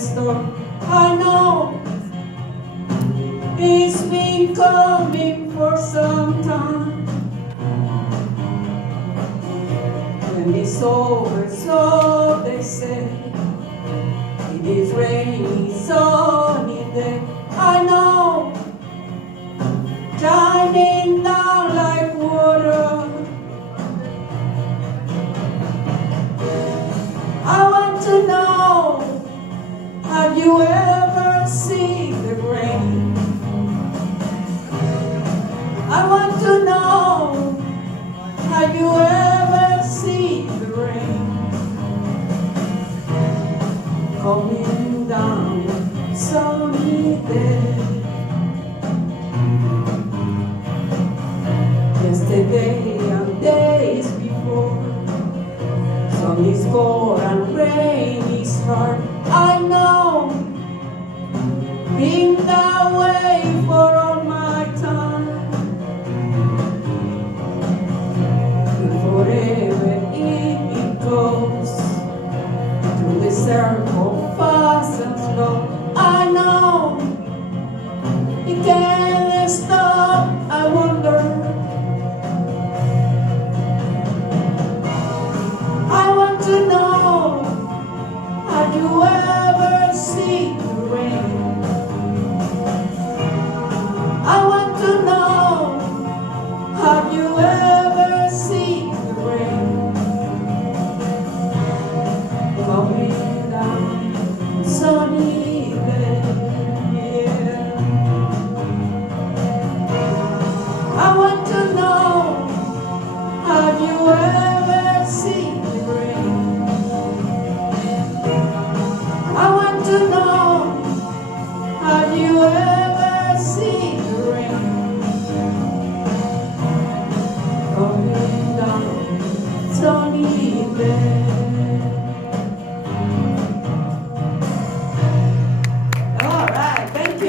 storm. I know it's been coming for some time. When it's over, so they say, it is rainy, sunny day. I know, shining down like water. I want to know, have you ever seen the rain? I want to know, have you ever seen the rain coming down sunny day? Yesterday and days before, sun is cold and rain is hard. I know, been that way for all my time. And forever it goes through the circle, fast and slow. I know, it can't stop. I wonder, I want to know, have you ever seen the rain? I want to know, have you ever seen the rain coming down sunny day? Yeah. I want to know, have you ever seen the rain? I want to know, have you ever seen the rain coming down sunny day?